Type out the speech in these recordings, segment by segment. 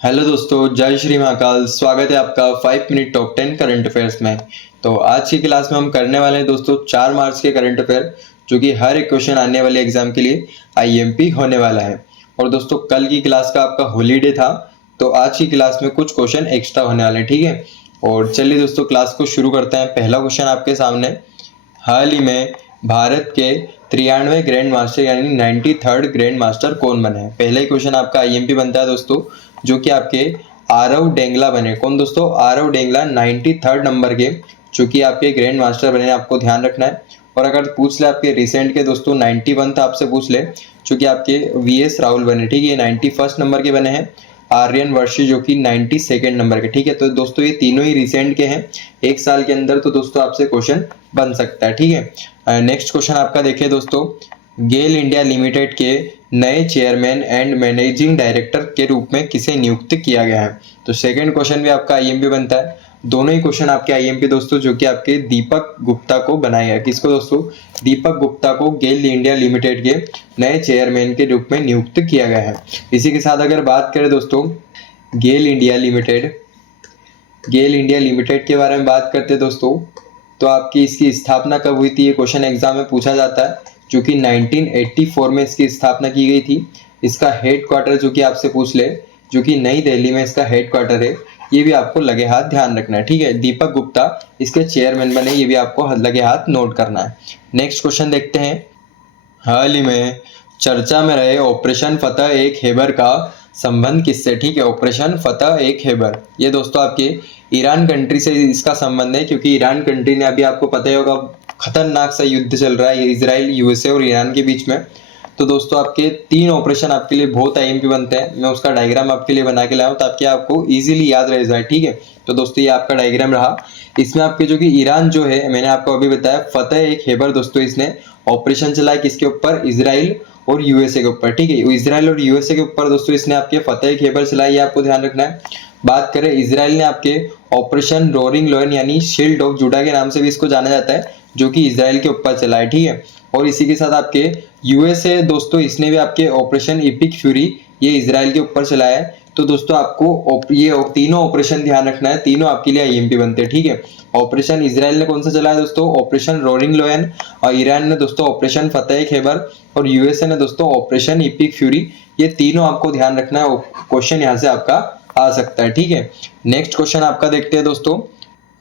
Hello दोस्तों, जय श्री महाकाल। स्वागत है आपका 5 मिनट टॉप 10 करंट अफेयर्स में। तो आज की क्लास में हम करने वाले हैं दोस्तों 4 मार्च के करंट अफेयर, जो कि हर एक क्वेश्चन आने वाले एग्जाम के लिए आईएमपी होने वाला है। और दोस्तों कल की क्लास का आपका हॉलीडे था, तो आज की क्लास में कुछ क्वेश्चन एक्स्ट्रा होने वाले हैं, ठीक है। और चलिए दोस्तों क्लास को शुरू करते हैं। पहला क्वेश्चन आपके सामने, हाल ही में भारत के 93वें ग्रैंड मास्टर यानी 93rd ग्रैंड मास्टर कौन बने हैं। पहला ही क्वेश्चन आपका आईएमपी बनता है दोस्तों, जो कि आपके आरव डेंगला बने। कौन दोस्तों? आरव डेंगला 93rd नंबर के जो कि आपके ग्रैंड मास्टर बने, आपको ध्यान रखना है। और अगर पूछ ले आपके रिसेंट के दोस्तों 91 आपसे पूछ ले, जो कि आपके वीएस राहुल बने, ठीक है। 91st नंबर के बने हैं। आर्यन वर्षी जो कि 92nd नंबर के, ठीक है। तो दोस्तों ये तीनों ही रिसेंट के हैं, एक साल के अंदर। तो दोस्तों आपसे क्वेश्चन बन सकता है, ठीक है। नेक्स्ट क्वेश्चन आपका देखिए दोस्तों, गेल इंडिया लिमिटेड के नए चेयरमैन एंड मैनेजिंग डायरेक्टर के रूप में किसे नियुक्त किया गया है। तो सेकंड क्वेश्चन भी आपका आईएमपी बनता है। दोनों ही क्वेश्चन आपके आईएमपी दोस्तों, जो कि आपके दीपक गुप्ता को बनाया है। किसको दोस्तों? दीपक गुप्ता को गेल इंडिया लिमिटेड के नए चेयरमैन के रूप में नियुक्त किया गया है। इसी के साथ अगर बात करें दोस्तों गेल इंडिया लिमिटेड के बारे में बात करते हैं दोस्तों, तो आपकी इसकी स्थापना कब हुई थी, ये क्वेश्चन एग्जाम में पूछा जाता है। जो कि 1984 में इसकी स्थापना की गई थी। इसका हेड क्वार्टर जो कि आपसे पूछ ले, जो कि नई दिल्ली में इसका हेड क्वार्टर है, ये भी आपको लगे हाथ ध्यान रखना है, ठीक है। दीपक गुप्ता इसके चेयरमैन बने, ये भी आपको लगे हाथ नोट करना है। नेक्स्ट क्वेश्चन देखते हैं, हाल ही में चर्चा में रहे ऑपरेशन फतह एक खैबर का संबंध किससे, ठीक है। ऑपरेशन फतह एक खैबर, ये दोस्तों आपके ईरान कंट्री से इसका संबंध है, क्योंकि ईरान कंट्री ने अभी आपको पता ही होगा खतरनाक सा युद्ध चल रहा है इजराइल, यूएसए और ईरान के बीच में। तो दोस्तों आपके 3 ऑपरेशन आपके लिए बहुत आईएमपी बनते हैं। मैं उसका डायग्राम आपके लिए बना के लाया हूँ ताकि आपको इजीली याद रह जाए, ठीक है। तो दोस्तों ये आपका डायग्राम रहा। इसमें आपके जो कि ईरान जो है, मैंने आपको अभी बताया फतह एक खैबर दोस्तों, इसने ऑपरेशन चलाया किसके ऊपर? इजराइल और यूएसए के ऊपर, ठीक है। इजराइल और यूएसए के ऊपर दोस्तों इसने आपके फतह खैबर चलाई, आपको ध्यान रखना है। बात करें इजराइल ने आपके ऑपरेशन रोरिंग लॉयन यानी शील्ड ऑफ जुडा के नाम से भी इसको जाना जाता है, जो कि इजराइल के ऊपर चला है, ठीक है। और इसी के साथ आपके यूएसए दोस्तों, इसने भी आपके ऑपरेशन इपिक फ्यूरी ये इजराइल के ऊपर चलाया है। तो दोस्तों आपको ये तीनों ऑपरेशन ध्यान रखना है, तीनों आपके लिए आईएमपी बनते हैं, ठीक है। ऑपरेशन इजराइल ने कौन सा चलाया दोस्तों? Operation roaring lion. और ईरान ने दोस्तों ऑपरेशन फतेह खैबर, और यूएसए ने दोस्तों ऑपरेशन इपिक फ्यूरी। ये तीनों आपको ध्यान रखना है, क्वेश्चन यहाँ से आपका आ सकता है, ठीक है। नेक्स्ट क्वेश्चन आपका देखते हैं दोस्तों,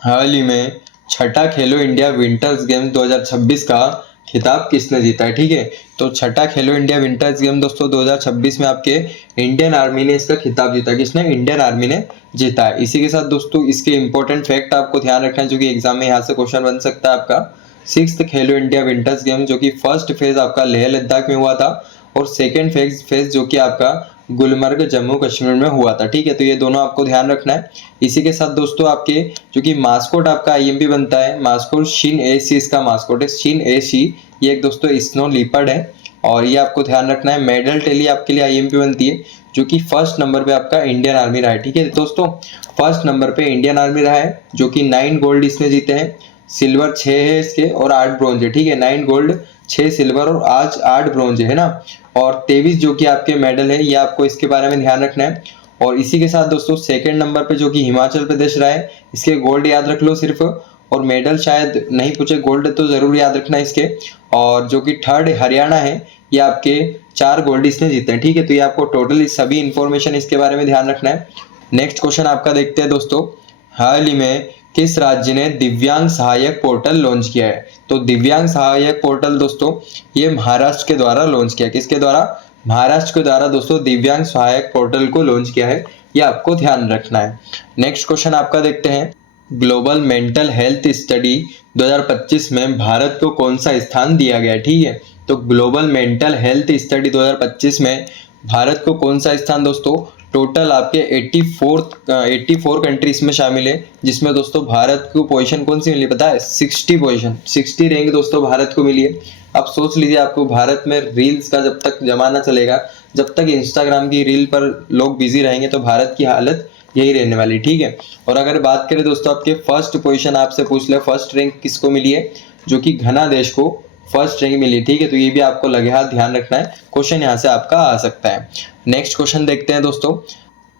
हाल ही में छठा खेलो इंडिया विंटर्स गेम्स 2026 का खिताब किसने जीता है, ठीक है। तो छठा खेलो इंडिया विंटर्स गेम दोस्तों 2026 में आपके इंडियन आर्मी ने इसका खिताब जीता। किसने? इंडियन आर्मी ने जीता है। इसी के साथ दोस्तों इसके इंपॉर्टेंट फैक्ट आपको ध्यान रखना है, जो कि एग्जाम में यहाँ से क्वेश्चन बन सकता है आपका। 6th खेलो इंडिया विंटर्स गेम, जो कि फर्स्ट फेज आपका लेह लद्दाख में हुआ था, और सेकेंड फेज जो कि आपका गुलमर्ग जम्मू कश्मीर में हुआ था, ठीक है। तो ये दोनों आपको ध्यान रखना है। इसी के साथ दोस्तों आपके जो कि मास्कोट आपका आईएमपी बनता है, मास्कोट शिन एसी इसका मास्कोट है, शिन एसी। ये एक दोस्तों स्नो लिपर्ड है, और ये आपको ध्यान रखना है। मेडल टेली आपके लिए आईएमपी बनती है, जो कि फर्स्ट नंबर पे आपका इंडियन आर्मी रहा है, ठीक है दोस्तों। फर्स्ट नंबर पे इंडियन आर्मी रहा है, जो कि 9 गोल्ड इसने जीते हैं, सिल्वर 6 है इसके, और 8 ब्रॉन्ज है, ठीक है। 9 गोल्ड 6 सिल्वर और आज 8 ब्रॉन्ज है ना। और 23 जो कि आपके मेडल है, ये आपको इसके बारे में ध्यान रखना है। और इसी के साथ दोस्तों सेकंड नंबर पे जो कि हिमाचल प्रदेश रहा है, इसके गोल्ड याद रख लो सिर्फ, और मेडल शायद नहीं पूछे, गोल्ड तो जरूर याद रखना इसके। और जो कि थर्ड हरियाणा है, ये आपके 4 गोल्ड इसने जीते हैं, ठीक है। तो ये आपको टोटल सभी इंफॉर्मेशन इसके बारे में ध्यान रखना है। नेक्स्ट क्वेश्चन आपका देखते हैं दोस्तों, हाल ही में किस राज्य ने दिव्यांग सहायक पोर्टल लॉन्च किया है। तो दिव्यांग सहायक पोर्टल दोस्तों ये महाराष्ट्र के द्वारा लॉन्च किया। किसके द्वारा? महाराष्ट्र के द्वारा दोस्तों दिव्यांग सहायक पोर्टल को लॉन्च किया है, ये आपको ध्यान रखना है। नेक्स्ट क्वेश्चन आपका देखते हैं, ग्लोबल मेंटल हेल्थ स्टडी 2025 में भारत को कौन सा स्थान दिया गया, ठीक है। तो ग्लोबल मेंटल हेल्थ स्टडी 2025 में भारत को कौन सा स्थान दोस्तों? टोटल आपके 84 कंट्रीज में शामिल है, जिसमें दोस्तों भारत को पोजीशन कौन सी मिली पता है? 60 पोजीशन, 60 रैंक दोस्तों भारत को मिली है। अब सोच लीजिए, आपको भारत में रील्स का जब तक जमाना चलेगा, जब तक इंस्टाग्राम की रील पर लोग बिजी रहेंगे, तो भारत की हालत यही रहने वाली, ठीक है। और अगर बात करें दोस्तों आपके फर्स्ट पोजीशन आपसे पूछ ले, फर्स्ट रैंक किसको मिली है? जो कि घना देश को फर्स्ट रैंक मिली, ठीक है। तो ये भी आपको लगे हाथ ध्यान रखना है, क्वेश्चन यहाँ से आपका आ सकता है। नेक्स्ट क्वेश्चन देखते हैं दोस्तों,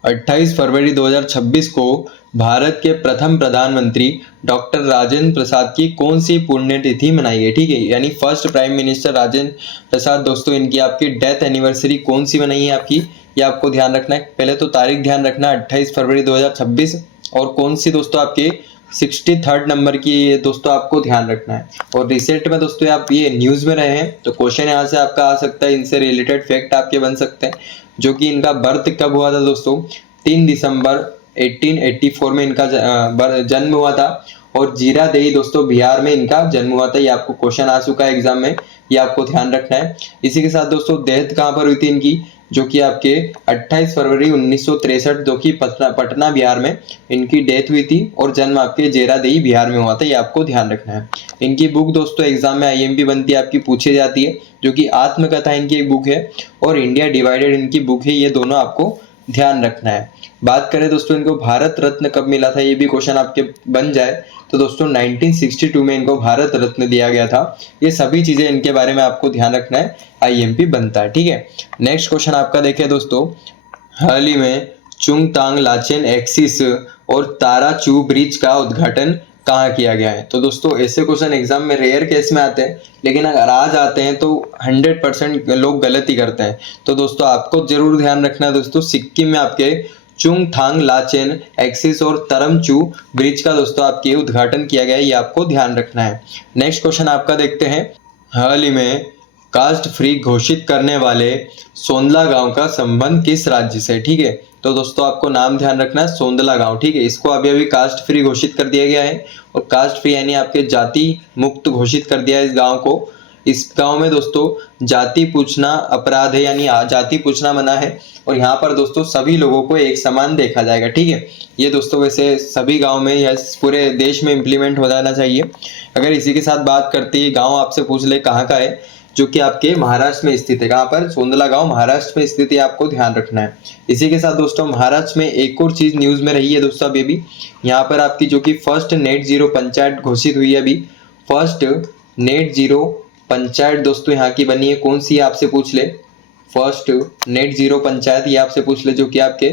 28 फरवरी 2026 को भारत के प्रथम प्रधानमंत्री डॉक्टर राजेंद्र प्रसाद की कौन सी पुण्यतिथि मनाई गई, ठीक है। यानी first prime minister Rajendra Prasad दोस्तों, इनकी आपकी डेथ एनिवर्सरी कौन सी मनाई है आपकी, ये आपको ध्यान रखना है। पहले तो तारीख ध्यान रखना 28 फरवरी 2026, और कौन सी दोस्तों आपके 63rd नंबर की ये दोस्तों आपको ध्यान रखना है। और रिसेंट में दोस्तों आप ये न्यूज़ में रहे हैं तो क्वेश्चन यहाँ से आपका आ सकता है, इनसे रिलेटेड फैक्ट आपके बन सकते हैं। जो कि इनका बर्थ कब हुआ था दोस्तों, 3 दिसंबर 1884 में इनका जन्म हुआ था, और जीरादेई दोस्तों बिहार में इनका जन्म हुआ था। ये आपको क्वेश्चन आ चुका है एग्जाम में, ये आपको ध्यान रखना है। इसी के साथ दोस्तों डेथ कहाँ पर हुई थी इनकी, जो कि आपके 28 फरवरी 1963 जो कि पटना बिहार में इनकी डेथ हुई थी, और जन्म आपके जीरादेई बिहार में हुआ था, ये आपको ध्यान रखना है। इनकी बुक दोस्तों एग्जाम में आईएमपी बनती है आपकी, पूछी जाती है, जो कि आत्मकथा इनकी एक बुक है, और इंडिया डिवाइडेड इनकी बुक है, ये दोनों आपको ध्यान रखना है। बात करें दोस्तों इनको भारत रत्न कब मिला था, ये भी क्वेश्चन आपके बन जाए तो दोस्तों 1962 में इनको भारत रत्न दिया गया था। ये सभी चीजें इनके बारे में आपको ध्यान रखना है, आईएमपी बनता है, ठीक है। नेक्स्ट क्वेश्चन आपका देखें दोस्तों, हाल ही में चुंगतांग लाचेन एक्सिस और ताराचू ब्रिज का उद्घाटन कहाँ किया गया है। तो दोस्तों ऐसे क्वेश्चन एग्जाम में रेयर केस में आते हैं, लेकिन अगर आ जाते हैं तो 100% लोग गलती करते हैं। तो दोस्तों आपको जरूर ध्यान रखना है दोस्तों, सिक्किम में आपके चुंगथांग लाचेन एक्सिस और तरमचू ब्रिज का दोस्तों आपके उद्घाटन किया गया है, ये आपको ध्यान रखना है। नेक्स्ट क्वेश्चन आपका देखते हैं, हाल ही में कास्ट फ्री घोषित करने वाले सोंदला गांव का संबंध किस राज्य से, ठीक है। तो दोस्तों आपको नाम ध्यान रखना है, सोंदला गांव, ठीक है। इसको अभी अभी कास्ट फ्री घोषित कर दिया गया है, और कास्ट फ्री यानी आपके जाति मुक्त घोषित कर दिया है इस गांव को। इस गांव में दोस्तों जाति पूछना अपराध है, यानी जाति पूछना मना है, और यहाँ पर दोस्तों सभी लोगों को एक समान देखा जाएगा, ठीक है। ये दोस्तों वैसे सभी गांव में या पूरे देश में इम्प्लीमेंट हो जाना चाहिए। अगर इसी के साथ बात करते हैं, गांव आपसे पूछ ले कहाँ का है, जो कि आपके महाराष्ट्र में स्थित है। कहाँ पर, सोंदला गांव महाराष्ट्र में स्थित है, आपको ध्यान रखना है। इसी के साथ दोस्तों महाराष्ट्र में एक और चीज न्यूज में रही है दोस्तों अभी भी, यहाँ पर आपकी जो कि फर्स्ट नेट जीरो पंचायत घोषित हुई है अभी। फर्स्ट नेट जीरो पंचायत दोस्तों यहाँ की बनी है, कौन सी है आपसे पूछ ले, फर्स्ट नेट जीरो पंचायत ये आपसे पूछ ले, जो कि आपके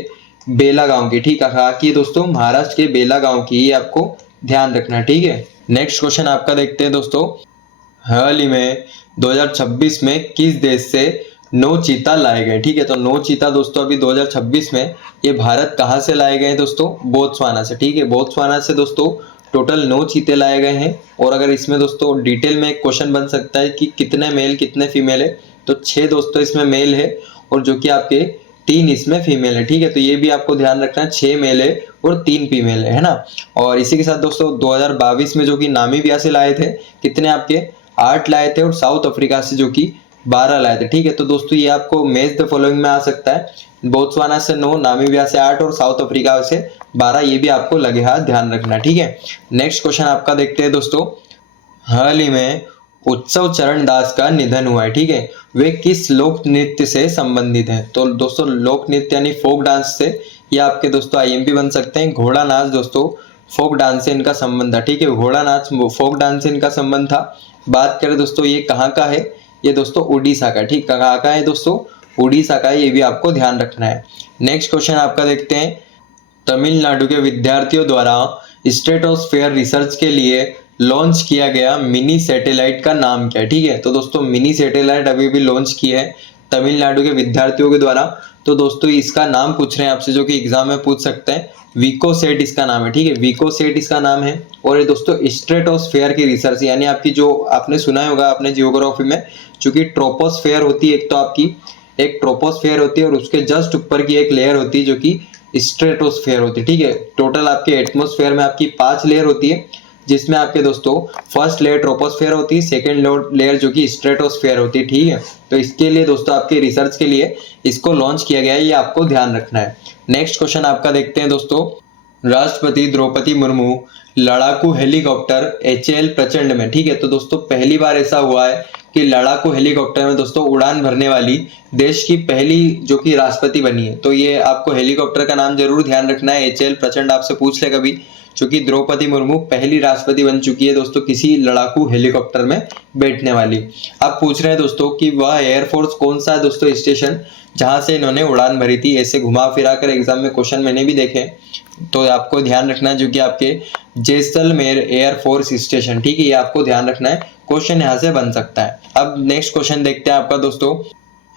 बेला गांव की, ठीक है, कहाँ की दोस्तों, महाराष्ट्र के बेला गांव की, ये आपको ध्यान रखना है, ठीक है। नेक्स्ट क्वेश्चन आपका देखते हैं दोस्तों, हाल ही में 2026 में किस देश से 9 चीता लाए गए, ठीक है। तो 9 चीता दोस्तों अभी 2026 में ये भारत कहाँ से लाए गए दोस्तों, बोत्सवाना से, ठीक है। बोत्सवाना से दोस्तों टोटल 9 चीते लाए गए हैं। और अगर इसमें दोस्तों डिटेल में एक क्वेश्चन बन सकता है कि कितने मेल कितने फीमेल है, तो 6 दोस्तों इसमें मेल है, और जो कि आपके 3 इसमें फीमेल है, ठीक है। तो ये भी आपको ध्यान रखना है, 6 मेल है और 3 फीमेल है ना। और इसी के साथ दोस्तों 2022 में जो कि नामीबिया से लाए थे, कितने आपके 8 लाए थे, और साउथ अफ्रीका से जो कि 12 लाए थे, ठीक है। तो दोस्तों ये आपको मैच द फॉलोइंग में आ सकता है, बोत्सवाना से 9, नामीबिया से 8 और साउथ अफ्रीका से 12, ये भी आपको लगे हाथ ध्यान रखना, ठीक है। नेक्स्ट क्वेश्चन आपका देखते हैं दोस्तों, हाल ही में उत्सव चरण दास का निधन हुआ है, ठीक है। वे किस लोक नृत्य से संबंधित हैं। तो दोस्तों लोक नृत्य यानी फोक डांस से, ये आपके दोस्तों आईएमपी बन सकते हैं। घोड़ा नाच दोस्तों फोक डांस से इनका संबंध था, ठीक है, घोड़ा नाच फोक डांस से इनका संबंध था। बात करें दोस्तों ये कहाँ का है, ये दोस्तों उड़ीसा का, ठीक, कहाँ का है दोस्तों, उड़ीसा का है, ये भी आपको ध्यान रखना है। नेक्स्ट क्वेश्चन आपका देखते हैं, तमिलनाडु के विद्यार्थियों द्वारा स्ट्रेटोस्फेयर रिसर्च के लिए लॉन्च किया गया मिनी सैटेलाइट का नाम क्या है, ठीक है। तो दोस्तों मिनी सैटेलाइट अभी भी लॉन्च किया है तमिलनाडु के विद्यार्थियों के द्वारा। तो दोस्तों इसका नाम पूछ रहे हैं आपसे, जो कि एग्जाम में पूछ सकते हैं, विकोसेट इसका नाम है, ठीक है, विकोसेट इसका नाम है। और ये दोस्तों स्ट्रेटोस्फेयर की रिसर्च, यानी आपकी जो आपने सुना होगा अपने जियोग्राफी में, चूंकि ट्रोपोस्फेयर होती है एक, तो आपकी एक ट्रोपोस्फेयर होती है और उसके जस्ट ऊपर की एक लेयर होती है जो कि स्ट्रेटोस्फेयर होती है, ठीक है। टोटल आपके एटमॉस्फेयर में आपकी 5 लेयर होती है, जिसमें आपके दोस्तों फर्स्ट लेयर ट्रोपोस्फेयर होती है, सेकंड लेयर जो कि स्ट्रेटोस्फेयर होती है, ठीक है। तो इसके लिए दोस्तों आपके रिसर्च के लिए इसको लॉन्च किया गया है, ये आपको ध्यान रखना है। नेक्स्ट क्वेश्चन आपका देखते हैं दोस्तों, राष्ट्रपति द्रौपदी मुर्मू लड़ाकू हेलीकॉप्टर HAL प्रचंड में, ठीक है। तो दोस्तों पहली बार ऐसा हुआ है कि लड़ाकू हेलीकॉप्टर में दोस्तों उड़ान भरने वाली देश की पहली जो कि राष्ट्रपति बनी है। तो ये आपको हेलीकॉप्टर का नाम जरूर ध्यान रखना है, HAL प्रचंड आपसे पूछ ले कभी, चूंकि द्रौपदी मुर्मू पहली राष्ट्रपति बन चुकी है दोस्तों किसी लड़ाकू हेलीकॉप्टर में बैठने वाली। अब पूछ रहे हैं दोस्तों कि वह एयरफोर्स कौन सा है दोस्तों स्टेशन जहां से इन्होंने उड़ान भरी थी। ऐसे घुमा फिरा कर एग्जाम में क्वेश्चन मैंने भी देखे, तो आपको ध्यान रखना है जो कि आपके जैसलमेर एयरफोर्स स्टेशन, ठीक है, ये आपको ध्यान रखना है, क्वेश्चन यहाँ से बन सकता है। अब नेक्स्ट क्वेश्चन देखते हैं आपका दोस्तों।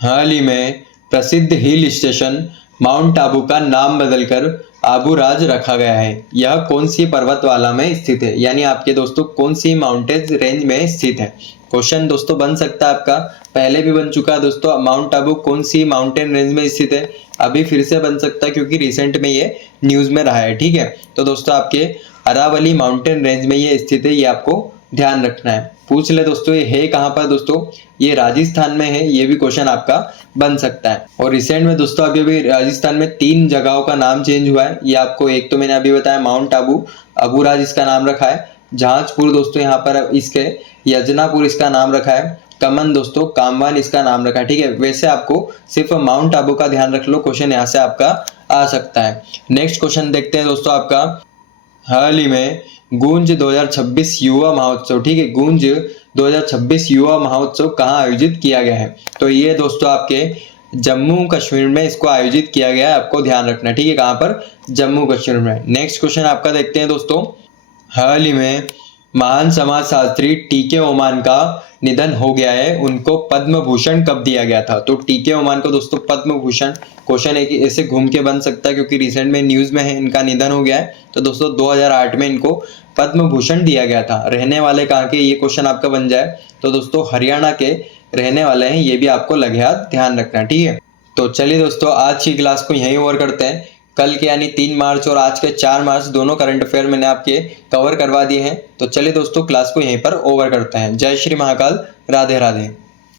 हाल ही में प्रसिद्ध हिल स्टेशन माउंट आबू का नाम बदलकर आबूराज रखा गया है, यह कौन सी पर्वतमाला में स्थित है, यानी आपके दोस्तों कौन सी माउंटेन रेंज में स्थित है। क्वेश्चन दोस्तों बन सकता है आपका, पहले भी बन चुका है दोस्तों, माउंट आबू कौन सी माउंटेन रेंज में स्थित है, अभी फिर से बन सकता है क्योंकि रिसेंट में ये न्यूज में रहा है, ठीक है। तो दोस्तों आपके अरावली माउंटेन रेंज में ये स्थित है, ये आपको ध्यान रखना है। पूछ ले दोस्तों ये है कहाँ पर दोस्तों, ये राजस्थान में है, ये भी क्वेश्चन आपका बन सकता है। और रिसेंट में दोस्तों अभी राजस्थान में 3 जगहों का नाम चेंज हुआ है, ये आपको एक तो मैंने अभी बताया माउंट आबू, अबूराज इसका नाम रखा है, जहाजपुर दोस्तों यहाँ पर इसके यजनापुर इसका नाम रखा है, कमन दोस्तों कामवान इसका नाम रखा है, ठीक है। वैसे आपको सिर्फ माउंट आबू का ध्यान रख लो, क्वेश्चन यहाँ से आपका आ सकता है। नेक्स्ट क्वेश्चन देखते हैं दोस्तों आपका, हाल ही में गूंज 2026 युवा महोत्सव, ठीक है, गूंज 2026 युवा महोत्सव कहाँ आयोजित किया गया है, तो ये दोस्तों आपके जम्मू कश्मीर में इसको आयोजित किया गया है, आपको ध्यान रखना है, ठीक है, कहाँ पर, जम्मू कश्मीर में। नेक्स्ट क्वेश्चन आपका देखते हैं दोस्तों, हाल ही में महान समाजशास्त्री टीके ओमान का निधन हो गया है, उनको पद्म भूषण कब दिया गया था, तो टीके ओमान को दोस्तों पद्म भूषण, क्वेश्चन एक ऐसे घूम के बन सकता है क्योंकि रिसेंट में न्यूज में है इनका निधन हो गया है, तो दोस्तों 2008 में इनको पद्म भूषण दिया गया था। रहने वाले कहाँ के, ये क्वेश्चन आपका बन जाए, तो दोस्तों हरियाणा के रहने वाले हैं, ये भी आपको लगे हाथ ध्यान रखना, ठीक है। तो चलिए दोस्तों आज की क्लास को यहीं ओवर करते हैं। कल के यानी 3 मार्च और आज के 4 मार्च दोनों करंट अफेयर मैंने आपके कवर करवा दिए हैं। तो चलिए दोस्तों क्लास को यहीं पर ओवर करते हैं। जय श्री महाकाल, राधे राधे।